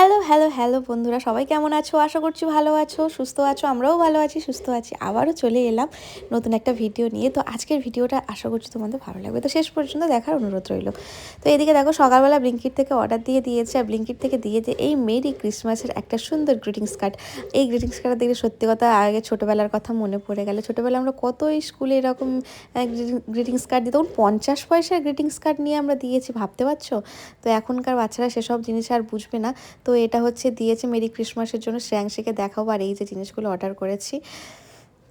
Hello hello hello বন্ধুরা, সবাই কেমন আছো? আশা করছি ভালো আছো, সুস্থ আছো। আমরাও ভালো আছি, সুস্থ আছি। আবারও চলে এলাম নতুন একটা ভিডিও নিয়ে। তো আজকের ভিডিওটা আশা করছি তোমাদের ভালো লাগবে, তো শেষ পর্যন্ত দেখার অনুরোধ রইল। তো এদিকে দেখো, সকালবেলা ব্লিঙ্কিট থেকে অর্ডার দিয়ে দিয়েছে, আর ব্লিঙ্কিট থেকে দিয়ে এই মেরি ক্রিসমাসের একটা সুন্দর গ্রিটিংস কার্ড। এই গ্রিটিংস কার্ডটা দেখে সত্যি কথা আগে ছোটোবেলার কথা মনে পড়ে গেল। ছোটোবেলায় আমরা কত স্কুলে এরকম গ্রিটিংস কার্ড দিই, তখন 50 পয়সার গ্রিটিংস কার্ড নিয়ে আমরা দিয়েছি, ভাবতে পারছো? তো এখনকার বাচ্চারা সেসব জিনিস আর বুঝবে না। তো এটা হচ্ছে দিয়েছে মেরি ক্রিসমাসের জন্য, শ্রেয়াংশীকে দেখাবো। আর এই যে জিনিসগুলো অর্ডার করেছি,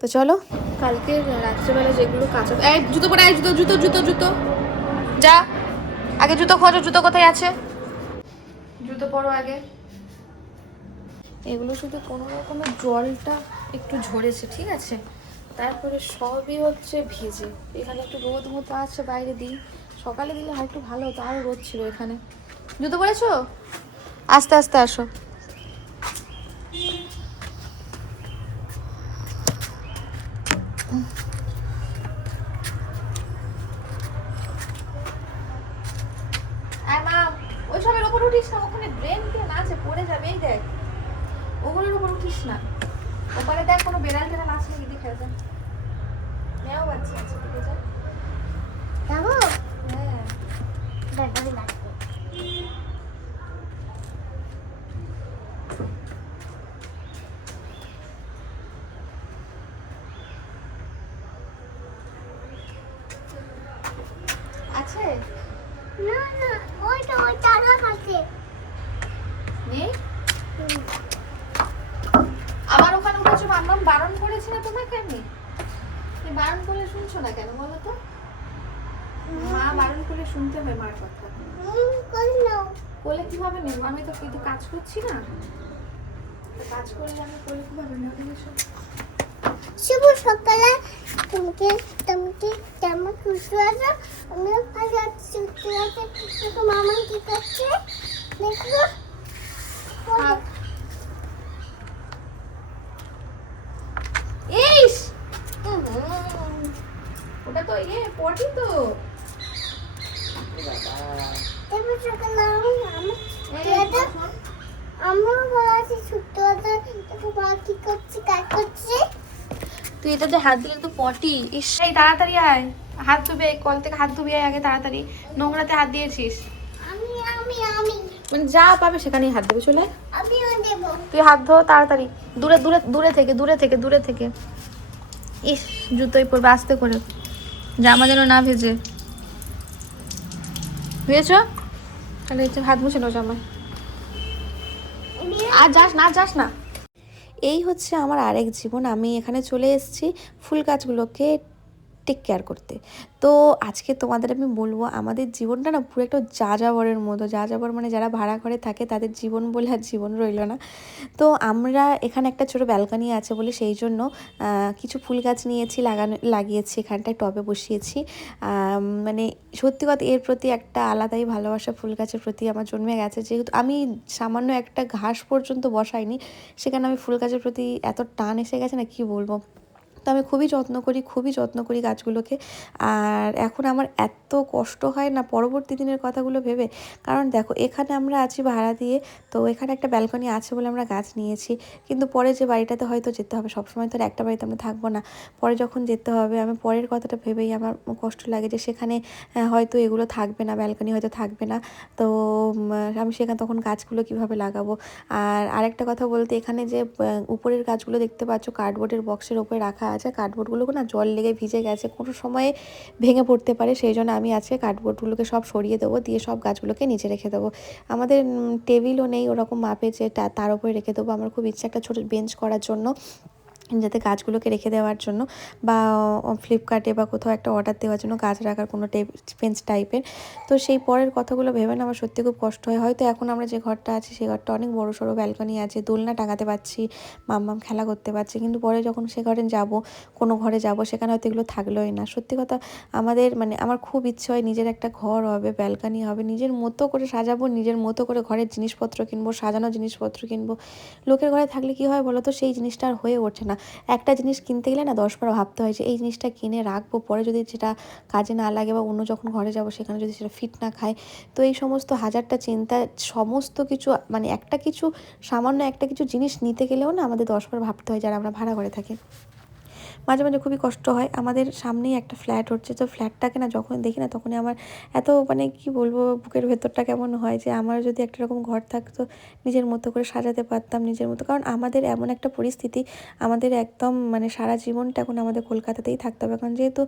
তো চলো। কালকে রাত্রেবেলা যেগুলো কাঁচা, এই জুতো পরে, জুতো জুতো জুতো জুতো যা, আগে জুতো খোঁজো, জুতো কোথায় আছে, জুতো পরো আগে। এগুলো শুধু কোনো রকমের জলটা একটু ঝরেছে, ঠিক আছে, তারপরে সবই হচ্ছে ভিজে। এখানে একটু রোদ মতো আছে, বাইরে দিই, সকালে দিলে হয় একটু ভালো হতো, আরও রোদ ছিল এখানে। জুতো পরেছো? আস্তে আস্তে আসো। ওইসবের ওপর উঠিস না, ওখানে ব্রেন পেন আছে, পড়ে যাবে। এই দেখ, ওগুলোর উপর উঠিস না। ওপারে দেখ কোনো বেড়াল টেড়াল আছে নাকি, দেখে যা। মেয়াও বাচ্চা আছে, দেখে যা। যাবো? হ্যাঁ, ব্যাটারি লাগবে। আছে না না, ওইটা ওই তালা আছে। নেই? আবার ওখানে উঠেছো, মাম্মাম বারণ করেছি না তোমাকে আমি? তুমি বারণ করলে শুনছো না কেন বলো তো? মা বারণ করলে শুনতে হয় মার কথা। কই নাও। বলে কিভাবে নেব? আমি তো কিন্তু কাজ করছি না, তো কাজ করলে আমি বলে কিভাবে নেব? শুভ সকালে তুমি তুমি কেমন খুশি আছো? আমিও ভালো আছি, সুস্থ আছি। দেখো মামা কি করছে, দেখো। ইস, ওটা তো পটি তো। দেখো সকালে আমিও ভালো আছি, সুস্থ আছি। দেখো মা কি করছে, কাজ করছে। তুই এটাতে হাত দিলে তো পটি। ইস, এই তাড়াতাড়ি আয়, হাত ধুবে, কল থেকে হাত ধুবি, আয় আগে তাড়াতাড়ি। নোংরাতে হাত দিয়েছিস। আমি আমি আমি মানে যা পাবে সেখানেই হাত দেবে, চলে। আমিও দেবো। তুই হাত ধো তাড়াতাড়ি, দূরে দূরে দূরে থেকে দূরে থেকে দূরে থেকে। ইস, জুতোই পরবে, আস্তে করে, জামা যেন না ভেজে। বুঝেছ? তাহলে হাত মুছে নাও জামায়। আর যাস না, যাস না। এই হচ্ছে আমার আরেক জীবন। আমি এখানে চলে এসেছি ফুল গাছগুলোকে টেক কেয়ার করতে। তো আজকে তোমাদের আমি বলবো, আমাদের জীবনটা না পুরো একটা যাযাবরের মতো। যাযাবর মানে যারা ভাড়া ঘরে থাকে তাদের জীবন বলে আর জীবন রইল না। তো আমরা এখানে একটা ছোটো ব্যালকনি আছে বলে সেই জন্য কিছু ফুল গাছ নিয়েছি, লাগিয়েছি এখানটায়, টবে বসিয়েছি। মানে সত্যি কথা, এর প্রতি একটা আলাদাই ভালোবাসা ফুল গাছের প্রতি আমার জন্মে গেছে। যেহেতু আমি সামান্য একটা ঘাস পর্যন্ত বসাইনি, সেখানে আমি ফুল গাছের প্রতি এত টান এসে গেছে না, কি বলবো। তো আমি খুবই যত্ন করি গাছগুলোকে। আর এখন আমার এত কষ্ট হয় না পরবর্তী দিনের কথাগুলো ভেবে। কারণ দেখো, এখানে আমরা আছি ভাড়া দিয়ে, তো এখানে একটা ব্যালকনি আছে বলে আমরা গাছ নিয়েছি। কিন্তু পরে যে বাড়িটাতে হয়তো যেতে হবে, সবসময় তো আর একটা বাড়িতে আমরা থাকবো না। পরে যখন যেতে হবে, আমি পরের কথাটা ভেবেই আমার কষ্ট লাগে যে সেখানে হয়তো এগুলো থাকবে না, ব্যালকনি হয়তো থাকবে না। তো আমি সেখানে তখন গাছগুলো কিভাবে লাগাবো। আর আরেকটা কথা বলতে, এখানে যে উপরের গাছগুলো দেখতে পাচ্ছ কার্ডবোর্ডের বক্সের ওপরে রাখা আছে, কার্ডবোর্ডগুলোকে না জল লেগে ভিজে গেছে, কোনো সময়ে ভেঙে পড়তে পারে। সেই জন্য আমি আজকে কার্ডবোর্ডগুলোকে সব সরিয়ে দেবো, দিয়ে সব গাছগুলোকে নিচে রেখে দেবো। আমাদের টেবিলও নেই ওরকম মাপে যে তার উপরে রেখে দেবো। আমার খুব ইচ্ছা একটা ছোটো বেঞ্চ করার জন্য, যাতে গাছগুলোকে রেখে দেওয়ার জন্য, বা ফ্লিপকার্টে বা কোথাও একটা অর্ডার দেওয়ার জন্য গাছ রাখার কোনো বেঞ্চ টাইপের। তো সেই পরের কথাগুলো ভেবে না আমার সত্যি খুব কষ্ট হয়। হয়তো এখন আমরা যে ঘরটা আছি সেই ঘরটা অনেক বড় সড়ো, ব্যালকনি আছে, দোলনা টাঙাতে পারছি, মাম্মাম খেলা করতে পারছি। কিন্তু পরে যখন সে ঘরে যাব, কোনো ঘরে যাব, সেখানে হয়তো এগুলো থাকলোই না। সত্যি কথা, আমাদের মানে আমার খুব ইচ্ছে হয় নিজের একটা ঘর হবে, ব্যালকনি হবে, নিজের মতো করে সাজাবো, নিজের মতো করে ঘরের জিনিসপত্র কিনবো, সাজানো জিনিসপত্র কিনবো। লোকের ঘরে থাকলে কি হয় বলো তো, সেই জিনিসটা আর হয়ে ওঠে না। একটা জিনিস কিনতে গেলে না 10বার ভাবতে হয় যে এই জিনিসটা কিনে রাখবো, পরে যদি সেটা কাজে না লাগে বা অন্য যখন ঘরে যাব সেখানে যদি সেটা ফিট না খায়। তো এই সমস্ত হাজারটা চিন্তা, সমস্ত কিছু মানে একটা কিছু সামান্য একটা কিছু জিনিস নিতে গেলেও না আমাদের 10বার ভাবতে হয় যারা আমরা ভাড়া করে থাকি। মাঝে মাঝে খুবই কষ্ট হয়। আমাদের সামনেই একটা ফ্ল্যাট হচ্ছে, তো ফ্ল্যাটটাকে না যখন দেখি না তখনই আমার এত মানে কি বলবো, বুকের ভেতরটা কেমন হয় যে আমার যদি একটা রকম ঘর থাকতো, নিজের মতো করে সাজাতে পারতাম নিজের মতো। কারণ আমাদের এমন একটা পরিস্থিতি, আমাদের একদম মানে সারা জীবনটা এখন আমাদের কলকাতাতেই থাকতে হবে, কারণ যেহেতু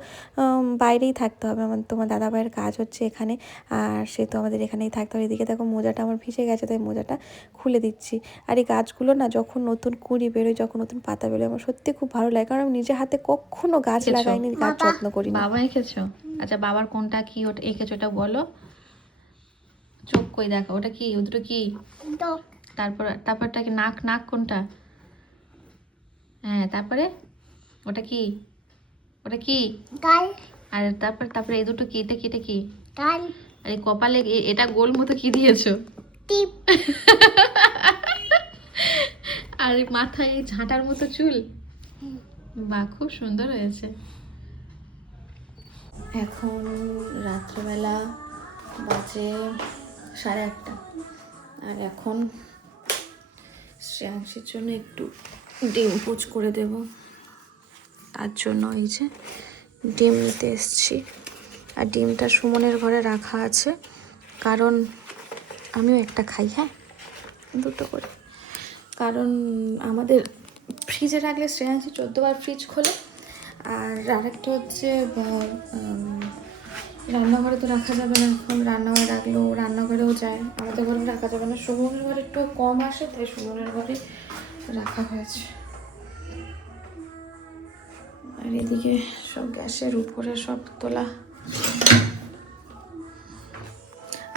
বাইরেই থাকতে হবে। আমার তোমার দাদা ভাইয়ের কাজ হচ্ছে এখানে, আর সে তো আমাদের এখানেই থাকতে হবে। এদিকে দেখো মোজাটা আমার ভিজে গেছে, তাই মোজাটা খুলে দিচ্ছি। আর এই গাছগুলো না যখন নতুন কুঁড়ি বেরোয়, যখন নতুন পাতা বেরোয়, আমার সত্যি খুব ভালো লাগে, কারণ আমি নিজে হাতে কখনো গাছ এঁকেছো? লাগাইনি, গাছ বাবা। যত্ন করিনি। বাবা এঁকেছো? আচ্ছা, বাবার কোনটা কি ওটা এঁকেছো ওটা বলো। চোখ কই দেখো, ওটা কি? ও দুটো কি? তো তারপরটা কি? নাক, নাক কোনটা? হ্যাঁ, তারপরে ওটা কি? ওটা কি? গাল আর তারপরে এই দুটো কি? এটা কি? এটা কি? গাল আর এই কপালে এটা গোল মতো কি দিয়েছো? টিপ আর এই মাথায় এই ঝাঁটার মতো চুল। বাহ, খুব সুন্দর হয়েছে। এখন রাত্রেবেলা বাজে 1:30, আর এখন শ্রেয়াংশীর জন্য একটু ডিম পুচ করে দেব। তার জন্য এই যে ডিম নিতে এসছি, আর ডিমটা সুমনের ঘরে রাখা আছে, কারণ আমিও একটা খাই, হ্যাঁ 2টো করে। কারণ আমাদের ফ্রিজে রাখলে শ্রেয়াংশী 14বার ফ্রিজ খোলে। আর আরেকটা হচ্ছে রান্নাঘরে তো রাখা যাবে না, এখন রান্নাঘরে রাখলেও রান্নাঘরেও যায়, আমাদের ঘরে রাখা যাবে না। সুমনের ঘরে একটু কম আসে, তাই সুমনের ঘরে রাখা হয়েছে। আর এদিকে সব গ্যাসের উপরে সব তোলা।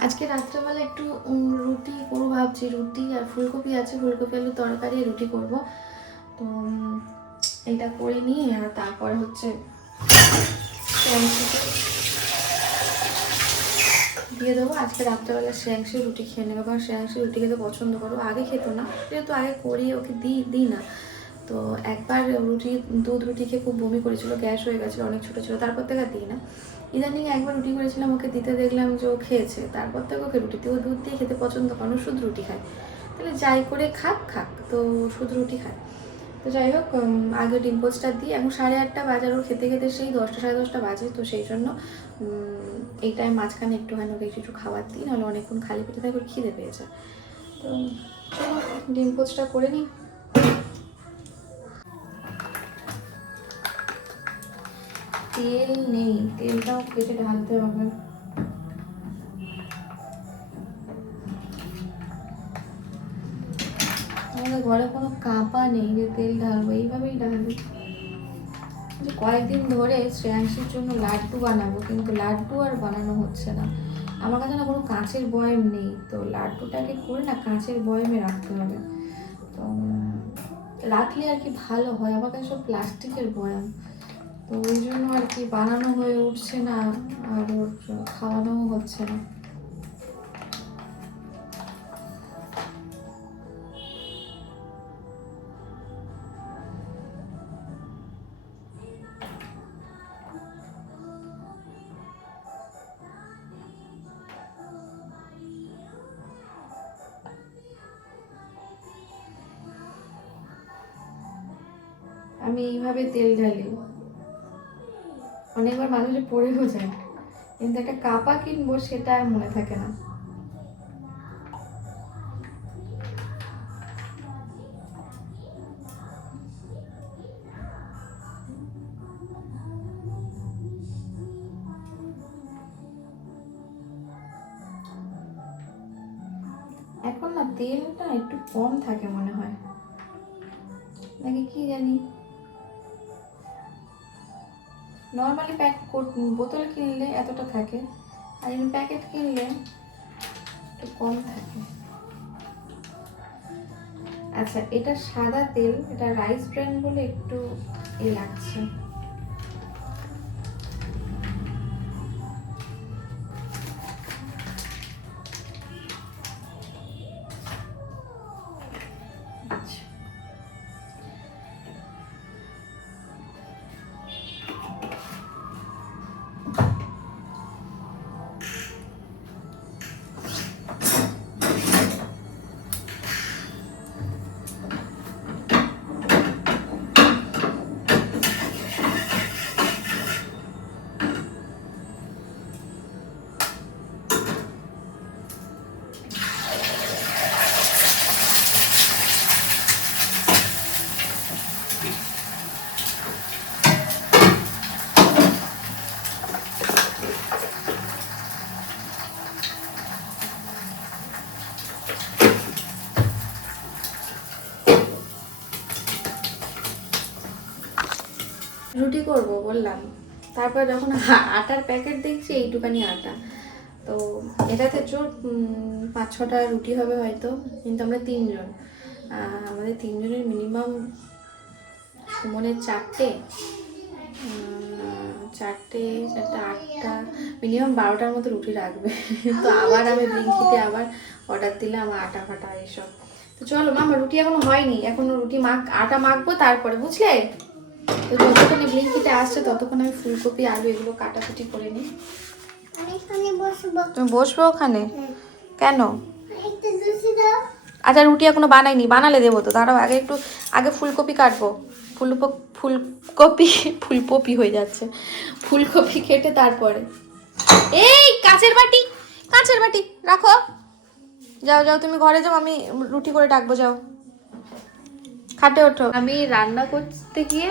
আজকে রাত্রেবেলা একটু রুটি করবো ভাবছি, রুটি আর ফুলকপি আছে, ফুলকপি আলু তরকারি, রুটি করব। তো এটা করে নিয়ে আর তারপরে হচ্ছে শ্রেয়াংশীকে দিয়ে দেবো। আজকে রাত্রেবেলা শ্রেয়াংশী রুটি খেয়ে নেবে, কারণ শ্রেয়াংশী রুটি খেতে পছন্দ করো, আগে খেতো না, যেহেতু আগে করি ওকে দিই না। তো একবার দুধ রুটি খেয়ে খুব বমি করেছিল, গ্যাস হয়ে গেছিলো, অনেক ছোটো ছিল, তারপর থেকে আর দিই না। ইদানিং একবার রুটি করেছিলাম ওকে দিতে, দেখলাম যে ও খেয়েছে, তারপর থেকে ওকে রুটিতে ও দুধ দিয়ে খেতে পছন্দ করে, শুধু রুটি খায়। তাহলে যাই করে খাক, তো শুধু রুটি খায়। তো যাই হোক, আগে ডিম পোচটা দিই, এখন 8:30 বাজার, ওর খেতে খেতে সেই 10টা 10:30 বাজে। তো সেই জন্য এই টাইম মাঝখানে একটুখানি ওকে কিছু খাবার দিই, নাহলে অনেকক্ষণ খালি পেটে থাকে, ওর খিদে পেয়েছে। তো চলো ডিম পোচটা করে নিই। তেল নেই, তেলটাও কেটে ঢালতে হবে। আমাদের ঘরে কোনো কাঁপা নেই যে তেল ঢালবো, এইভাবেই ঢালবো। কয়েকদিন ধরে শ্রেয়াংশীর জন্য লাড্ডু বানাবো, কিন্তু লাড্ডু আর বানানো হচ্ছে না। আমার কাছে না কোনো কাঁচের বয়াম নেই, তো লাড্ডুটাকে করে না কাঁচের বয়ামে রাখতে হবে। তো রাখলে আর কি ভালো হয়, আমার কাছে সব প্লাস্টিকের বয়াম, তো ওই জন্য আর কি বানানো হয়ে উঠছে না, আর ওর খাওয়ানোও হচ্ছে না। আমি এইভাবে তেল ঢালি, অনেকবার মানুষে পড়েও যায়, কিন্তু একটা কাপা কিনবো সেটা আর মনে থাকে না। এখন না তেলটা একটু কম থাকে মনে হয়, নাকি কি জানি। নর্মালি বোতল কিনলে এতটা থাকে, আর এমনি প্যাকেট কিনলে একটু কম থাকে। আচ্ছা, এটা সাদা তেল, এটা রাইস ব্র্যান্ড বলে একটু লাগছে। রুটি করব বললাম, তারপর যখন আটার প্যাকেট দেখছি এইটুকানি আটা, তো এটাতে জোর 5-6টা রুটি হবে হয়তো, কিন্তু আমরা 3 জন, আমাদের 3 জনের মিনিমাম সুমনের 4টে, 8টা, মিনিমাম 12টার মতো রুটি রাখবে। তো আবার আমি ব্লিঙ্কিতে আবার অর্ডার দিলাম আটা ফাটা এইসব। তো চলো মামা, রুটি এখনো হয়নি, এখনো রুটি আটা মাখবো তারপরে, বুঝলে? তো যতক্ষণে ব্লিঙ্কিতে আসছে ততক্ষণ আমি ফুলকপি আলু এগুলো কাটাকুটি করে নিই। আমি এখানে বসবো। তুমি বসবে ওখানে? কেন? একটু লুচি দাও। আচ্ছা, রুটি এখনো বানাইনি, বানালে দেবো তো, দাঁড়াও আগে ফুলকপি কাটবো। ফুলকপি হয়ে যাচ্ছে, ফুলকপি কেটে তারপরে। এই কাঁচের বাটি রাখো, যাও যাও তুমি ঘরে যাও, আমি রুটি করে ডাকবো, যাও খাটে ওঠো। আমি রান্না করতে গিয়ে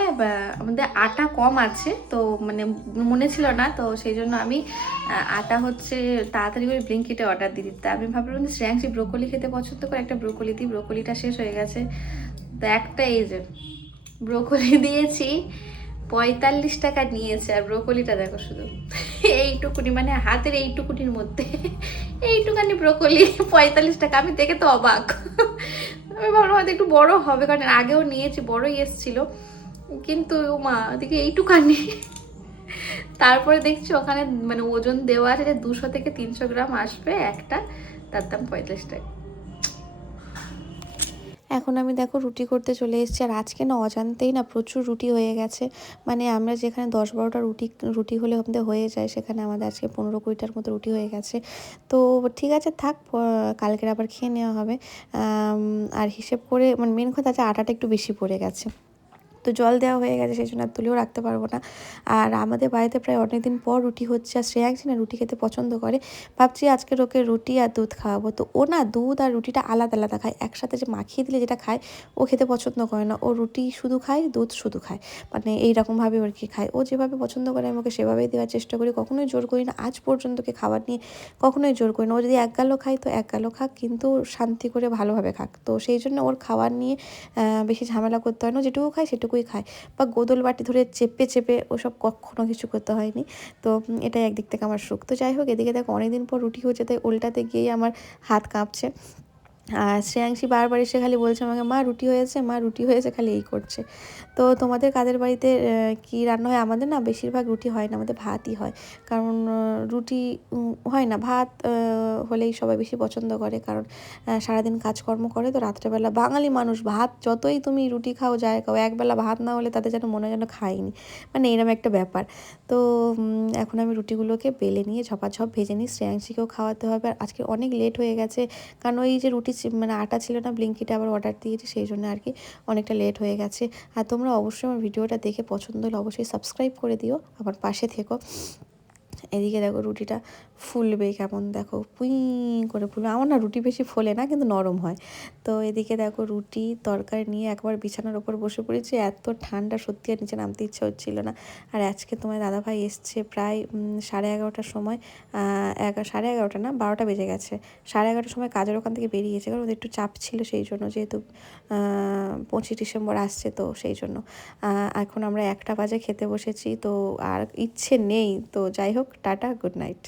আমাদের আটা কম আছে, তো মানে মনে ছিল না, তো সেই জন্য আমি আটা হচ্ছে তাড়াতাড়ি করে ব্লিঙ্কিটে অর্ডার দিয়ে দিতে। আমি ভাবলাম যে শ্রেয়াংশী ব্রোকলি খেতে পছন্দ করে, একটা ব্রোকলি দিই, ব্রোকলিটা শেষ হয়ে গেছে, তো একটা এই যে ব্রোকলি দিয়েছি, 45 টাকা নিয়েছে। আর ব্রোকলিটা দেখো শুধু এইটুকুনি, মানে হাতের এইটুকুনির মধ্যে এইটুকানি ব্রোকলি 45 টাকা। আমি দেখে তো অবাক, আমি ভাবলাম হয়তো একটু বড় হবে, কারণ আগেও নিয়েছি বড়ই এসছিল, কিন্তু ও মা দেখি এইটুকানি। তারপরে দেখছি ওখানে মানে ওজন দেওয়া আছে যে 200 থেকে 300 গ্রাম আসবে একটা, তার দাম 45 টাকা। এখন আমি দেখো রুটি করতে চলে এসেছি, আর আজকে না অজান্তেই না প্রচুর রুটি হয়ে গেছে। মানে আমরা যেখানে 10-12টা রুটি হলে আমাদের হয়ে যায়, সেখানে আমাদের আজকে 15-20টার মতো রুটি হয়ে গেছে। তো ঠিক আছে থাক, কালকের আবার খেয়ে নেওয়া হবে। আর হিসেব করে মানে মেন কথা আছে, আটাটা একটু বেশি পড়ে গেছে, তো জল দেওয়া হয়ে গেছে, সেই জন্য আর তুলেও রাখতে পারবো না। আর আমাদের বাড়িতে প্রায় অনেকদিন পর রুটি হচ্ছে, আর শ্রেয়াংশী না রুটি খেতে পছন্দ করে। ভাবছি আজকে ওকে রুটি আর দুধ খাওয়াবো। তো ও না দুধ আর রুটিটা আলাদা আলাদা খায়, একসাথে যে মাখিয়ে দিলে যেটা খায় ও খেতে পছন্দ করে না। ও রুটি শুধু খায়, দুধ শুধু খায়, মানে এইরকমভাবে আর কি খায়। ও যেভাবে পছন্দ করে আমি ওকে সেভাবেই দেওয়ার চেষ্টা করি, কখনোই জোর করি না। আজ পর্যন্ত ওকে খাবার নিয়ে কখনোই জোর করি না। ও যদি 1 গালো খায় তো 1 গালো খাক, কিন্তু শান্তি করে ভালোভাবে খাক। তো সেই জন্য ওর খাবার নিয়ে বেশি ঝামেলা করতে হয় না, যেটুকু খায় সেটুকুই খায়, বা গোদল বাটি ধরে চেপে চেপে ওসব কখনো কিছু করতে হয়নি। তো এটাই একদিক থেকে আমার সুখ। তো যাই হোক, এদিকে দেখো অনেকদিন পর রুটি হচ্ছে, তাই উল্টাতে গিয়েই আমার হাত কাঁপছে। আর শ্রেয়াংশী বারবার এসে খালি বলছে আমাকে, মা রুটি হয়েছে, মা রুটি হয়েছে, খালি এই করছে। তো তোমাদের কাদের বাড়িতে কি রান্না হয়? আমাদের না বেশিরভাগ রুটি হয় না, আমাদের ভাতই হয়। কারণ রুটি হয় না, ভাত হলেই সবাই বেশি পছন্দ করে, কারণ সারাদিন কাজকর্ম করে, তো রাত্রেবেলা বাঙালি মানুষ ভাত যতই তুমি রুটি খাও যাই খাও, একবেলা ভাত না হলে তাদের যেন মনে হয় যেন খায়নি, মানে এরকম একটা ব্যাপার। তো এখন আমি রুটিগুলোকে বেলে নিয়ে ঝপাঝপ ভেজে নিই, শ্রেয়াংশীকেও খাওয়াতে হবে। আর আজকে অনেক লেট হয়ে গেছে, কারণ ওই যে রুটি মানে আটা ছিল না, ব্লিঙ্কিটে আবার অর্ডার দিয়েছি, সেই জন্য আর কি অনেকটা লেট হয়ে গেছে। আর তোমরা অবশ্যই আমার ভিডিওটা দেখে পছন্দ হলে অবশ্যই সাবস্ক্রাইব করে দিও, আমার পাশে থেকো। এদিকে দেখো রুটিটা ফুলবে কেমন, দেখো পুই করে ফুলবে। আমার না রুটি বেশি ফোলে না, কিন্তু নরম হয়। তো এদিকে দেখো রুটি তরকারি নিয়ে একবার বিছানার ওপর বসে পড়েছি, এত ঠান্ডা সত্যি আর নিচে নামতে ইচ্ছা হচ্ছিল না। আর আজকে তোমার দাদাভাই এসছে প্রায় 11:30টার সময়, 11:30 না, 12টা বেজে গেছে। 11:30টার সময় কাজের ওখান থেকে বেরিয়েছে, কারণ ওদের একটু চাপ ছিল, সেই জন্য, যেহেতু 25 ডিসেম্বর আসছে, তো সেই জন্য। এখন আমরা 1টা বাজে খেতে বসেছি, তো আর ইচ্ছে নেই। তো যাই হোক, টাটা, গুড নাইট।